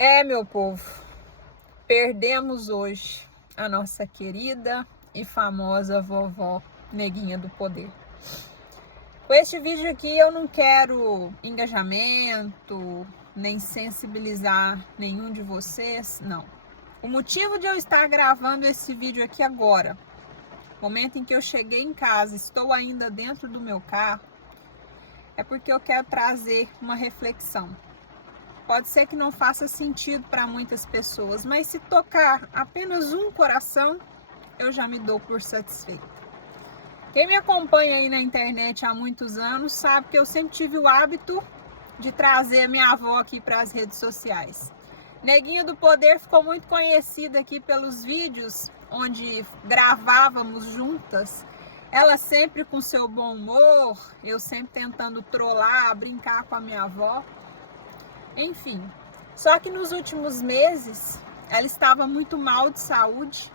Meu povo, perdemos hoje a nossa querida e famosa vovó Neguinha do Poder. Com este vídeo aqui eu não quero engajamento, nem sensibilizar nenhum de vocês, não. O motivo de eu estar gravando esse vídeo aqui agora, momento em que eu cheguei em casa, estou ainda dentro do meu carro, é porque eu quero trazer uma reflexão. Pode ser que não faça sentido para muitas pessoas, mas se tocar apenas um coração, eu já me dou por satisfeita. Quem me acompanha aí na internet há muitos anos sabe que eu sempre tive o hábito de trazer a minha avó aqui para as redes sociais. Neguinha do Poder ficou muito conhecida aqui pelos vídeos onde gravávamos juntas. Ela sempre com seu bom humor, eu sempre tentando trollar, brincar com a minha avó. Enfim, só que nos últimos meses ela estava muito mal de saúde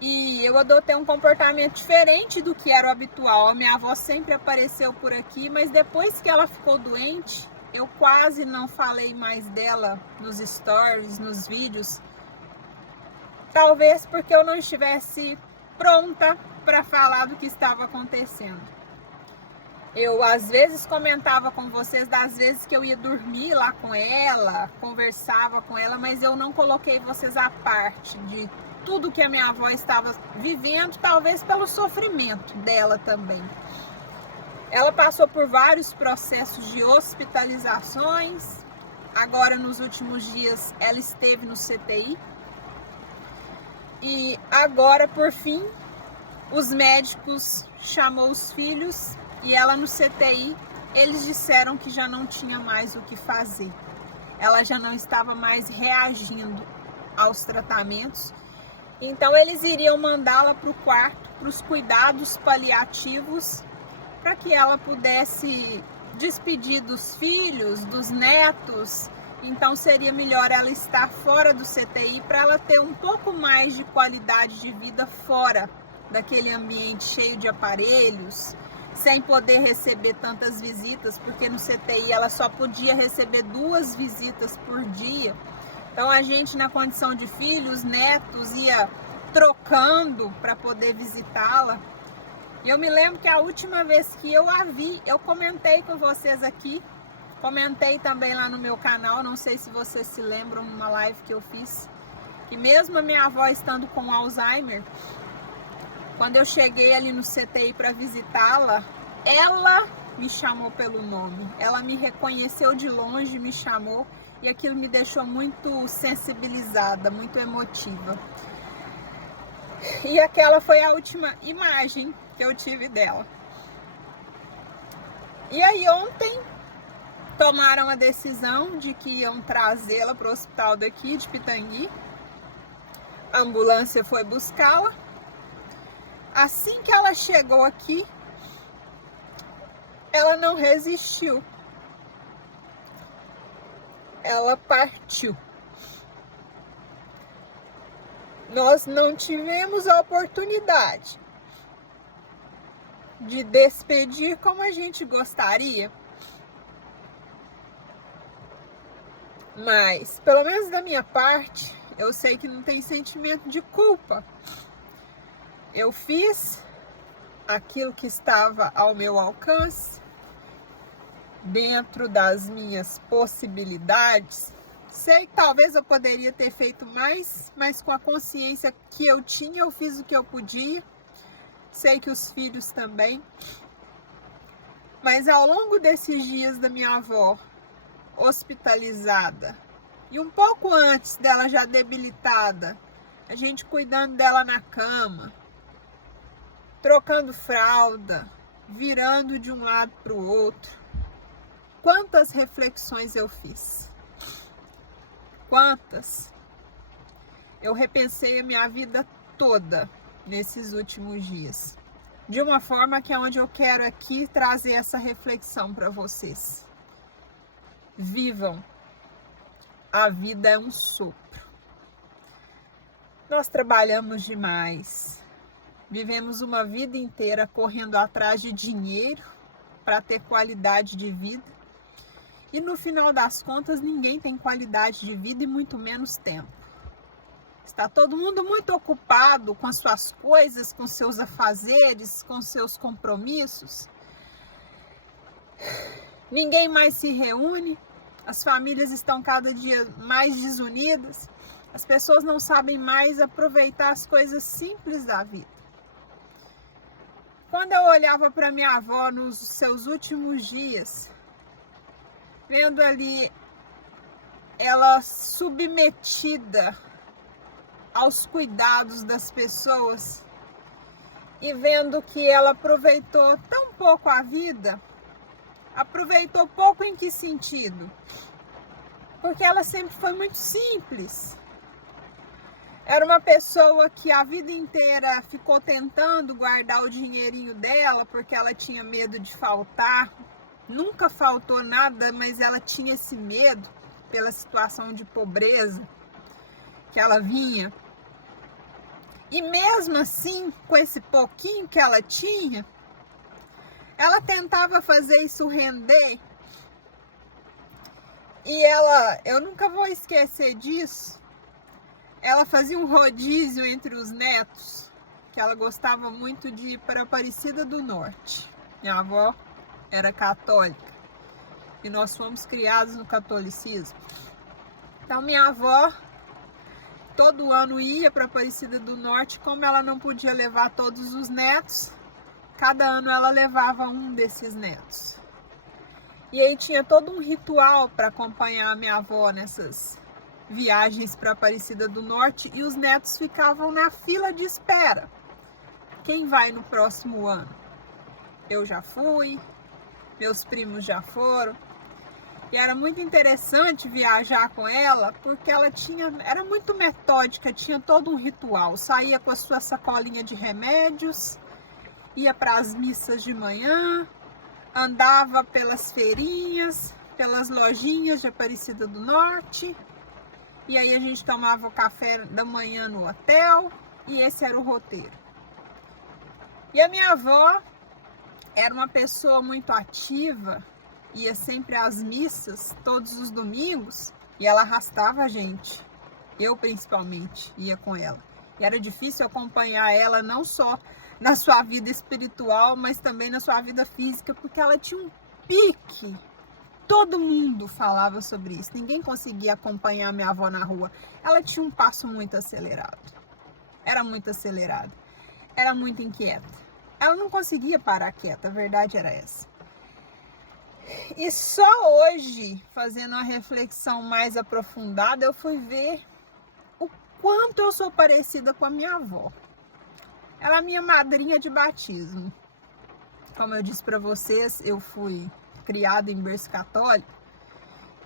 e eu adotei um comportamento diferente do que era o habitual. A minha avó sempre apareceu por aqui, mas depois que ela ficou doente, eu quase não falei mais dela nos stories, nos vídeos. Talvez porque eu não estivesse pronta para falar do que estava acontecendo. Eu às vezes comentava com vocês das vezes que eu ia dormir lá com ela, conversava com ela, mas eu não coloquei vocês à parte de tudo que a minha avó estava vivendo, talvez pelo sofrimento dela também. Ela passou por vários processos de hospitalizações, agora nos últimos dias ela esteve no CTI e agora por fim os médicos chamou os filhos. E ela no CTI, eles disseram que já não tinha mais o que fazer. Ela já não estava mais reagindo aos tratamentos. Então eles iriam mandá-la para o quarto, para os cuidados paliativos, para que ela pudesse despedir dos filhos, dos netos. Então seria melhor ela estar fora do CTI para ela ter um pouco mais de qualidade de vida fora daquele ambiente cheio de aparelhos, sem poder receber tantas visitas, porque no CTI ela só podia receber 2 visitas por dia. Então a gente, na condição de filhos, netos, ia trocando para poder visitá-la. E eu me lembro que a última vez que eu a vi, eu comentei com vocês aqui, comentei também lá no meu canal, não sei se vocês se lembram, numa live que eu fiz, que mesmo a minha avó estando com Alzheimer, quando eu cheguei ali no CTI para visitá-la, ela me chamou pelo nome. Ela me reconheceu de longe, me chamou e aquilo me deixou muito sensibilizada, muito emotiva. E aquela foi a última imagem que eu tive dela. E aí ontem tomaram a decisão de que iam trazê-la para o hospital daqui de Pitangui. A ambulância foi buscá-la. Assim que ela chegou aqui, ela não resistiu. Ela partiu. Nós não tivemos a oportunidade de despedir como a gente gostaria. Mas, pelo menos da minha parte, eu sei que não tem sentimento de culpa. Eu fiz aquilo que estava ao meu alcance, dentro das minhas possibilidades. Sei que talvez eu poderia ter feito mais, mas com a consciência que eu tinha, eu fiz o que eu podia. Sei que os filhos também. Mas ao longo desses dias da minha avó hospitalizada, e um pouco antes dela já debilitada, a gente cuidando dela na cama, trocando fralda, virando de um lado para o outro. Quantas reflexões eu fiz? Quantas? Eu repensei a minha vida toda nesses últimos dias. De uma forma que é onde eu quero aqui trazer essa reflexão para vocês. Vivam. A vida é um sopro. Nós trabalhamos demais. Vivemos uma vida inteira correndo atrás de dinheiro para ter qualidade de vida. E no final das contas, ninguém tem qualidade de vida e muito menos tempo. Está todo mundo muito ocupado com as suas coisas, com seus afazeres, com seus compromissos. Ninguém mais se reúne, as famílias estão cada dia mais desunidas, as pessoas não sabem mais aproveitar as coisas simples da vida. Quando eu olhava para minha avó nos seus últimos dias, vendo ali ela submetida aos cuidados das pessoas e vendo que ela aproveitou tão pouco a vida, aproveitou pouco em que sentido? Porque ela sempre foi muito simples. Era uma pessoa que a vida inteira ficou tentando guardar o dinheirinho dela porque ela tinha medo de faltar. Nunca faltou nada, mas ela tinha esse medo pela situação de pobreza que ela vinha. E mesmo assim, com esse pouquinho que ela tinha, ela tentava fazer isso render. E eu nunca vou esquecer disso. Ela fazia um rodízio entre os netos, que ela gostava muito de ir para Aparecida do Norte. Minha avó era católica e nós fomos criados no catolicismo. Então minha avó todo ano ia para Aparecida do Norte. Como ela não podia levar todos os netos, cada ano ela levava um desses netos. E aí tinha todo um ritual para acompanhar a minha avó nessas viagens para Aparecida do Norte, e os netos ficavam na fila de espera. Quem vai no próximo ano? Eu já fui, meus primos já foram. E era muito interessante viajar com ela, porque ela era muito metódica, tinha todo um ritual. Saía com a sua sacolinha de remédios, ia para as missas de manhã, andava pelas feirinhas, pelas lojinhas de Aparecida do Norte. E aí a gente tomava o café da manhã no hotel, e esse era o roteiro. E a minha avó era uma pessoa muito ativa, ia sempre às missas todos os domingos, e ela arrastava a gente. Eu principalmente ia com ela. E era difícil acompanhar ela não só na sua vida espiritual, mas também na sua vida física, porque ela tinha um pique. Todo mundo falava sobre isso. Ninguém conseguia acompanhar minha avó na rua. Ela tinha um passo muito acelerado. Era muito acelerada. Era muito inquieta. Ela não conseguia parar quieta, a verdade era essa. E só hoje, fazendo uma reflexão mais aprofundada, eu fui ver o quanto eu sou parecida com a minha avó. Ela é minha madrinha de batismo. Como eu disse para vocês, eu fui criada em berço católico,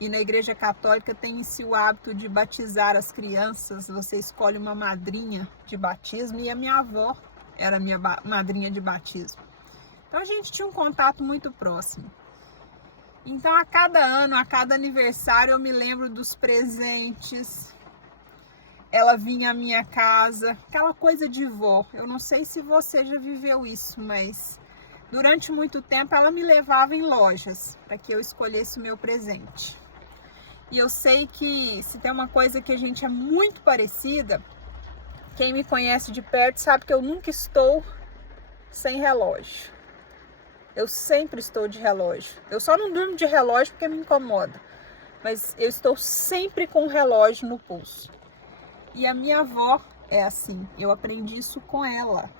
e na igreja católica tem-se o hábito de batizar as crianças. Você escolhe uma madrinha de batismo, e a minha avó era minha madrinha de batismo. Então a gente tinha um contato muito próximo. Então a cada ano, a cada aniversário, eu me lembro dos presentes. Ela vinha à minha casa, aquela coisa de vó. Eu não sei se você já viveu isso, mas durante muito tempo ela me levava em lojas para que eu escolhesse o meu presente. E eu sei que se tem uma coisa que a gente é muito parecida, quem me conhece de perto sabe que eu nunca estou sem relógio. Eu sempre estou de relógio. Eu só não durmo de relógio porque me incomoda, mas eu estou sempre com o relógio no pulso. E a minha avó é assim, eu aprendi isso com ela.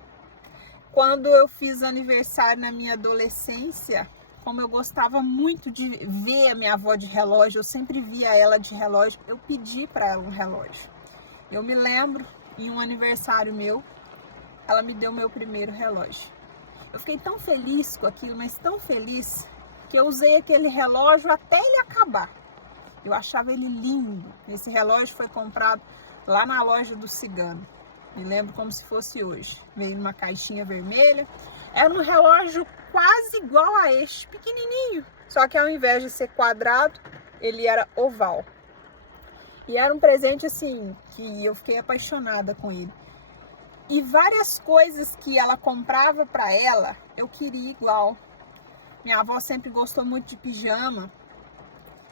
Quando eu fiz aniversário na minha adolescência, como eu gostava muito de ver a minha avó de relógio, eu sempre via ela de relógio, eu pedi para ela um relógio. Eu me lembro, em um aniversário meu, ela me deu meu primeiro relógio. Eu fiquei tão feliz com aquilo, mas tão feliz, que eu usei aquele relógio até ele acabar. Eu achava ele lindo. Esse relógio foi comprado lá na loja do Cigano. Me lembro como se fosse hoje. Veio numa caixinha vermelha. Era um relógio quase igual a este, pequenininho. Só que ao invés de ser quadrado, ele era oval. E era um presente assim, que eu fiquei apaixonada com ele. E várias coisas que ela comprava para ela, eu queria igual. Minha avó sempre gostou muito de pijama.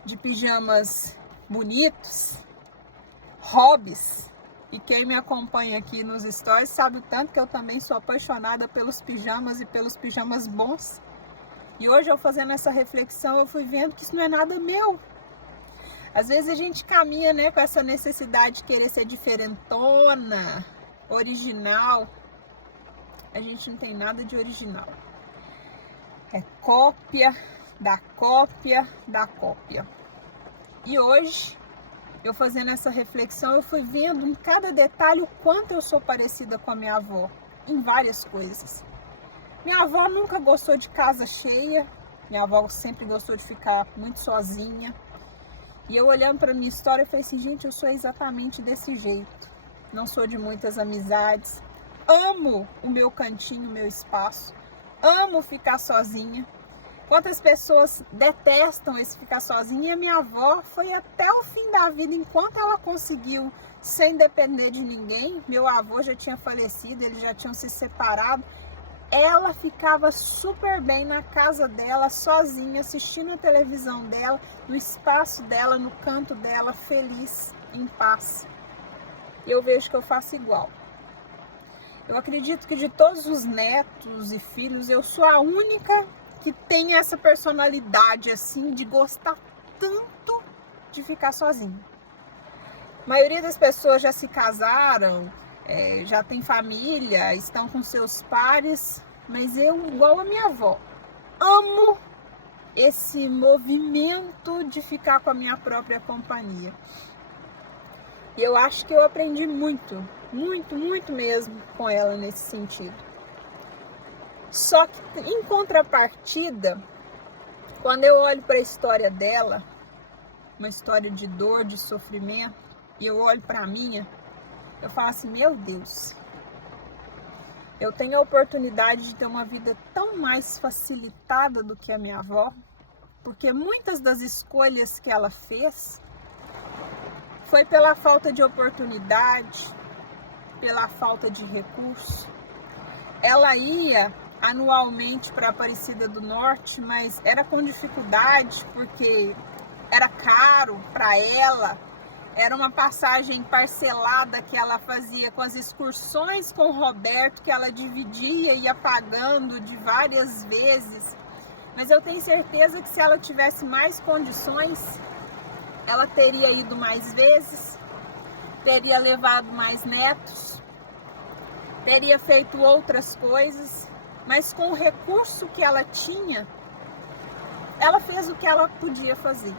de pijamas bonitos, hobbies. E quem me acompanha aqui nos stories sabe o tanto que eu também sou apaixonada pelos pijamas e pelos pijamas bons. E hoje, eu fazendo essa reflexão, eu fui vendo que isso não é nada meu. Às vezes a gente caminha, né, com essa necessidade de querer ser diferentona, original. A gente não tem nada de original. É cópia, da cópia, da cópia. E hoje, eu fazendo essa reflexão, eu fui vendo em cada detalhe o quanto eu sou parecida com a minha avó, em várias coisas. Minha avó nunca gostou de casa cheia, minha avó sempre gostou de ficar muito sozinha. E eu olhando para minha história, eu falei assim, gente, eu sou exatamente desse jeito. Não sou de muitas amizades, amo o meu cantinho, o meu espaço, amo ficar sozinha. Quantas pessoas detestam esse ficar sozinha, e a minha avó foi até o fim da vida, enquanto ela conseguiu, sem depender de ninguém. Meu avô já tinha falecido, eles já tinham se separado. Ela ficava super bem na casa dela, sozinha, assistindo a televisão dela, no espaço dela, no canto dela, feliz, em paz. Eu vejo que eu faço igual. Eu acredito que de todos os netos e filhos, eu sou a única que tem essa personalidade assim de gostar tanto de ficar sozinha. A maioria das pessoas já se casaram, já tem família, estão com seus pares, mas eu, igual a minha avó, amo esse movimento de ficar com a minha própria companhia. E eu acho que eu aprendi muito, muito, muito mesmo com ela nesse sentido. Só que, em contrapartida, quando eu olho para a história dela, uma história de dor, de sofrimento, e eu olho para a minha, eu falo assim, meu Deus, eu tenho a oportunidade de ter uma vida tão mais facilitada do que a minha avó, porque muitas das escolhas que ela fez foi pela falta de oportunidade, pela falta de recurso. Ela ia anualmente para Aparecida do Norte, mas era com dificuldade, porque era caro para ela. Era uma passagem parcelada que ela fazia com as excursões com o Roberto, que ela dividia e ia pagando de várias vezes. Mas eu tenho certeza que se ela tivesse mais condições, ela teria ido mais vezes, teria levado mais netos, teria feito outras coisas, mas com o recurso que ela tinha, ela fez o que ela podia fazer.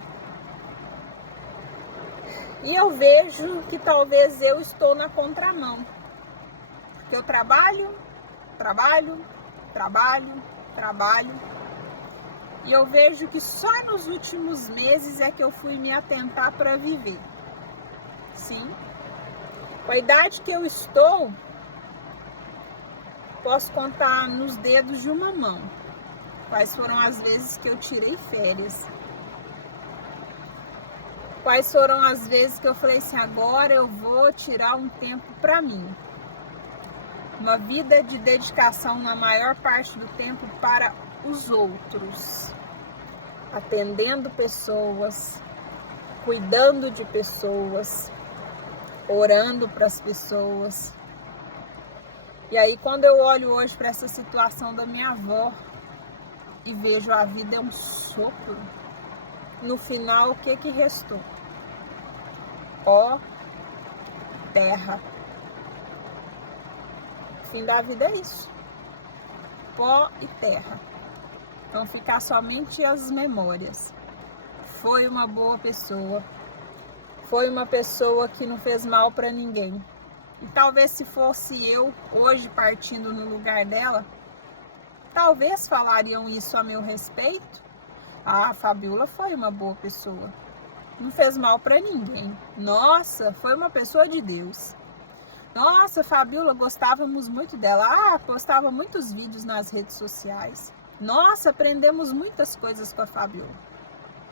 E eu vejo que talvez eu estou na contramão, porque eu trabalho, e eu vejo que só nos últimos meses é que eu fui me atentar para viver. Sim, com a idade que eu estou, posso contar nos dedos de uma mão quais foram as vezes que eu tirei férias. Quais foram as vezes que eu falei assim, agora eu vou tirar um tempo para mim. Uma vida de dedicação na maior parte do tempo para os outros. Atendendo pessoas, cuidando de pessoas, orando para as pessoas. E aí quando eu olho hoje para essa situação da minha avó e vejo a vida é um sopro, no final o que restou? Ó terra. O fim da vida é isso. Pó e terra. Vão ficar somente as memórias. Foi uma boa pessoa. Foi uma pessoa que não fez mal para ninguém. E talvez se fosse eu hoje partindo no lugar dela, talvez falariam isso a meu respeito. Ah, a Fabiola foi uma boa pessoa. Não fez mal para ninguém. Nossa, foi uma pessoa de Deus. Nossa, Fabiola, gostávamos muito dela. Ah, postava muitos vídeos nas redes sociais. Nossa, aprendemos muitas coisas com a Fabiola.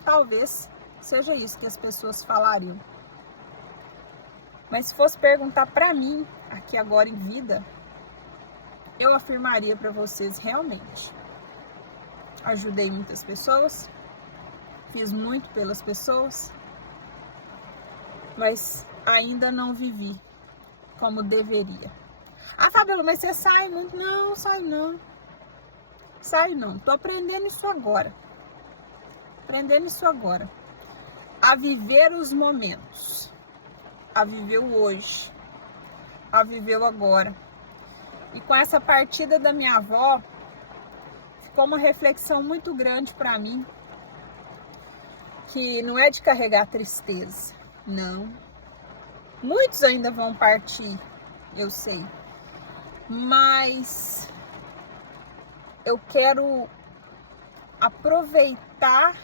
Talvez seja isso que as pessoas falariam. Mas se fosse perguntar para mim, aqui agora em vida, eu afirmaria para vocês realmente. Ajudei muitas pessoas, fiz muito pelas pessoas, mas ainda não vivi como deveria. Ah, Fabiola, mas você sai muito? Não, sai não. Sai não. Tô aprendendo isso agora. Aprendendo isso agora. A viver os momentos. A viver o hoje. A viver o agora. E com essa partida da minha avó, ficou uma reflexão muito grande para mim. Que não é de carregar tristeza. Não. Muitos ainda vão partir, eu sei. Mas eu quero aproveitar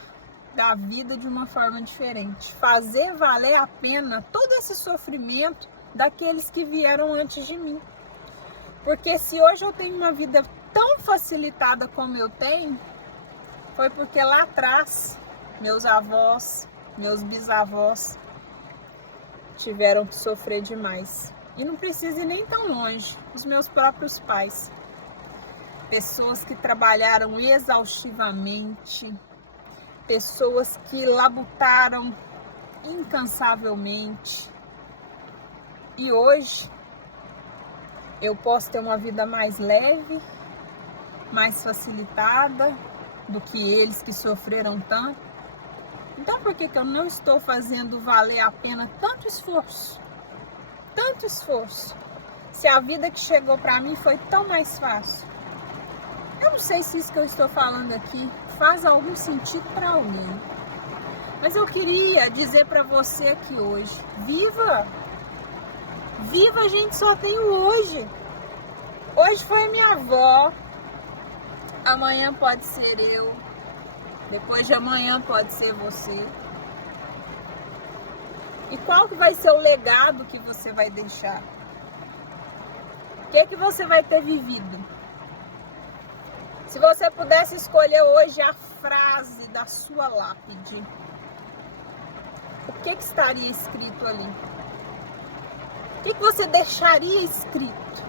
da vida de uma forma diferente. Fazer valer a pena todo esse sofrimento daqueles que vieram antes de mim. Porque se hoje eu tenho uma vida tão facilitada como eu tenho, foi porque lá atrás, meus avós, meus bisavós tiveram que sofrer demais. E não precisa ir nem tão longe, os meus próprios pais. Pessoas que trabalharam exaustivamente, pessoas que labutaram incansavelmente. E hoje eu posso ter uma vida mais leve, mais facilitada do que eles que sofreram tanto. Então por que eu não estou fazendo valer a pena tanto esforço? Tanto esforço. Se a vida que chegou para mim foi tão mais fácil. Eu não sei se isso que eu estou falando aqui faz algum sentido para alguém. Mas eu queria dizer para você aqui hoje, viva! Viva, a gente só tem o hoje. Hoje foi minha avó, amanhã pode ser eu, depois de amanhã pode ser você. E qual que vai ser o legado que você vai deixar? O que você vai ter vivido? Se você pudesse escolher hoje a frase da sua lápide, o que estaria escrito ali? O que você deixaria escrito?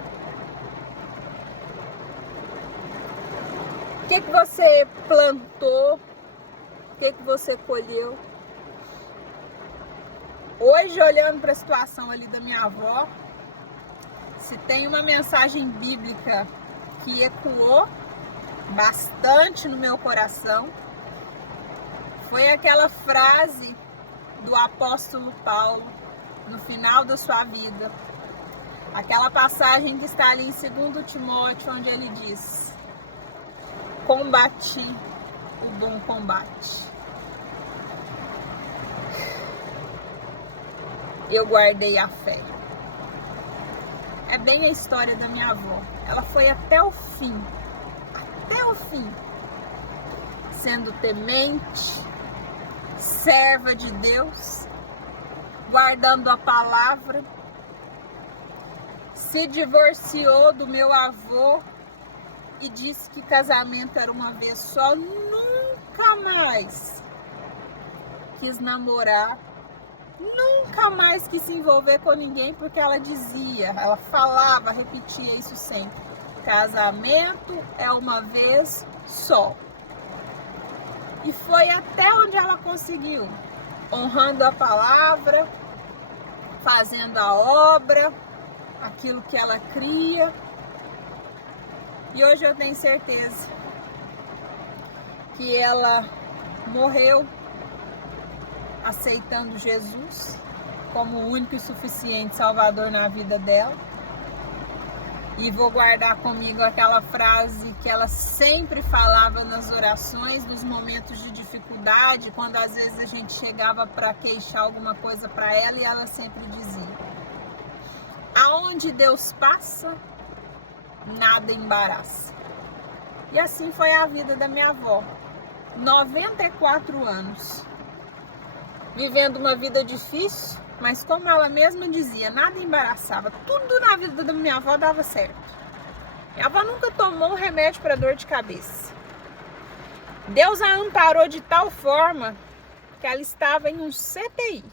O que você plantou? O que você colheu? Hoje, olhando para a situação ali da minha avó, se tem uma mensagem bíblica que ecoou bastante no meu coração, foi aquela frase do apóstolo Paulo no final da sua vida. Aquela passagem que está ali em 2 Timóteo, onde ele diz: combati o bom combate. Eu guardei a fé. É bem a história da minha avó. Ela foi até o fim, sendo temente, serva de Deus, guardando a palavra. Se divorciou do meu avô e disse que casamento era uma vez só. Nunca mais quis namorar. Nunca mais quis se envolver com ninguém, porque ela dizia, ela falava, repetia isso sempre: casamento é uma vez só. E foi até onde ela conseguiu, honrando a palavra, fazendo a obra, aquilo que ela cria. E hoje eu tenho certeza que ela morreu aceitando Jesus como o único e suficiente Salvador na vida dela. E vou guardar comigo aquela frase que ela sempre falava nas orações, nos momentos de dificuldade, quando às vezes a gente chegava para queixar alguma coisa para ela, e ela sempre dizia: aonde Deus passa, nada embaraça. E assim foi a vida da minha avó. 94 anos. Vivendo uma vida difícil, mas como ela mesma dizia, nada embaraçava. Tudo na vida da minha avó dava certo. Minha avó nunca tomou remédio para dor de cabeça. Deus a amparou de tal forma que ela estava em um CTI.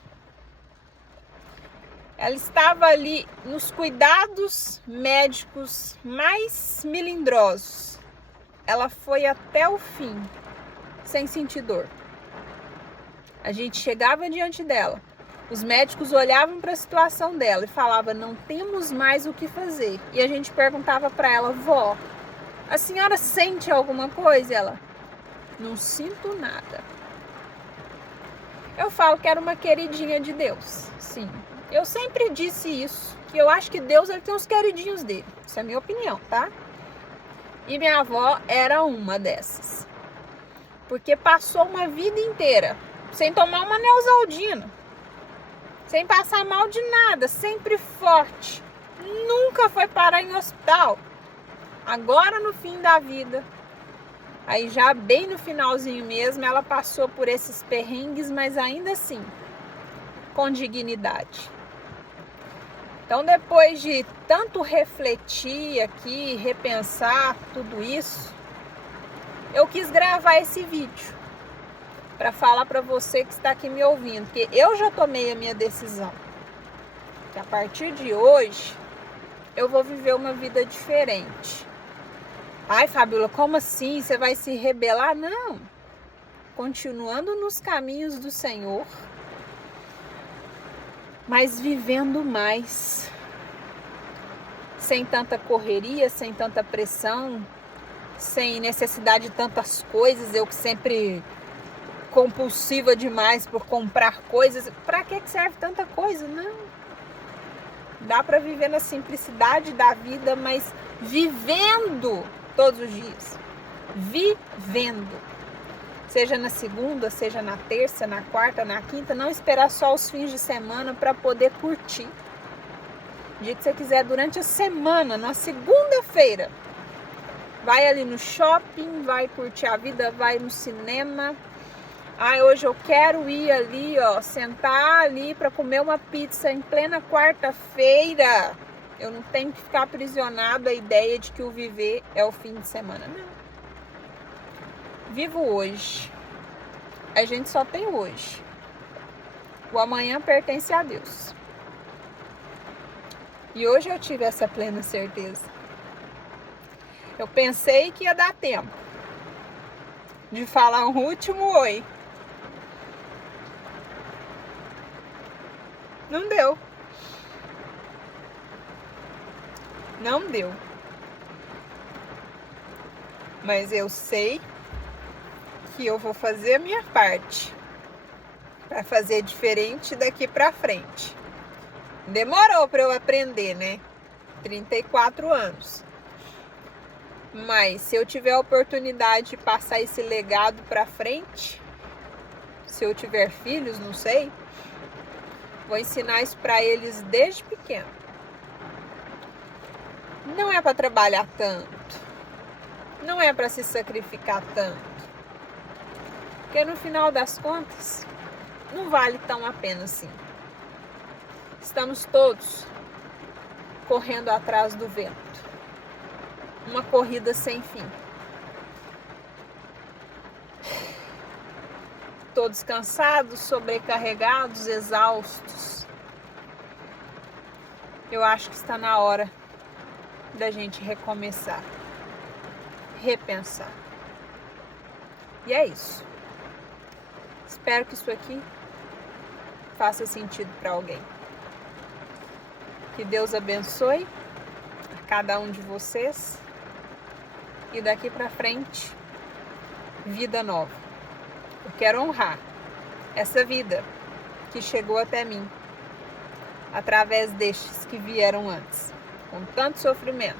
Ela estava ali nos cuidados médicos mais melindrosos. Ela foi até o fim, sem sentir dor. A gente chegava diante dela, os médicos olhavam para a situação dela e falavam, não temos mais o que fazer. E a gente perguntava para ela, vó, a senhora sente alguma coisa? Ela, não sinto nada. Eu falo que era uma queridinha de Deus, sim. Eu sempre disse isso, que eu acho que Deus ele tem uns queridinhos dele. Isso é a minha opinião, tá? E minha avó era uma dessas. Porque passou uma vida inteira sem tomar uma Neosaldina, sem passar mal de nada, sempre forte. Nunca foi parar em hospital. Agora no fim da vida, aí já bem no finalzinho mesmo, ela passou por esses perrengues, mas ainda assim, com dignidade. Então depois de tanto refletir aqui, repensar tudo isso, eu quis gravar esse vídeo para falar para você que está aqui me ouvindo, que eu já tomei a minha decisão, que a partir de hoje eu vou viver uma vida diferente. Ai, Fabíola, como assim? Você vai se rebelar? Não. Continuando nos caminhos do Senhor, mas vivendo mais. Sem tanta correria, sem tanta pressão, sem necessidade de tantas coisas. Eu que sempre compulsiva demais por comprar coisas. Para que serve tanta coisa? Não. Dá para viver na simplicidade da vida, mas vivendo todos os dias, vivendo, seja na segunda, seja na terça, na quarta, na quinta, não esperar só os fins de semana para poder curtir. O dia que você quiser, durante a semana, na segunda-feira, vai ali no shopping, vai curtir a vida, vai no cinema. Ah, hoje eu quero ir ali, ó, sentar ali para comer uma pizza em plena quarta-feira. Eu não tenho que ficar aprisionado à ideia de que o viver é o fim de semana. Não. Vivo hoje. A gente só tem hoje. O amanhã pertence a Deus. E hoje eu tive essa plena certeza. Eu pensei que ia dar tempo de falar um último oi. Não deu. Não deu. Mas eu sei que eu vou fazer a minha parte para fazer diferente daqui para frente. Demorou para eu aprender, né? 34 anos. Mas se eu tiver a oportunidade de passar esse legado para frente, se eu tiver filhos, não sei, vou ensinar isso para eles desde pequeno. Não é para trabalhar tanto. Não é para se sacrificar tanto. Porque no final das contas, não vale tão a pena assim. Estamos todos correndo atrás do vento. Uma corrida sem fim. Todos cansados, sobrecarregados, exaustos. Eu acho que está na hora da gente recomeçar, repensar. E é isso. Espero que isso aqui faça sentido para alguém. Que Deus abençoe a cada um de vocês e daqui para frente, vida nova. Eu quero honrar essa vida que chegou até mim através destes que vieram antes, com tanto sofrimento.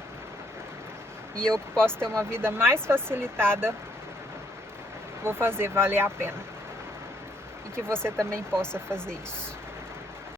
E eu que posso ter uma vida mais facilitada, vou fazer valer a pena. E que você também possa fazer isso.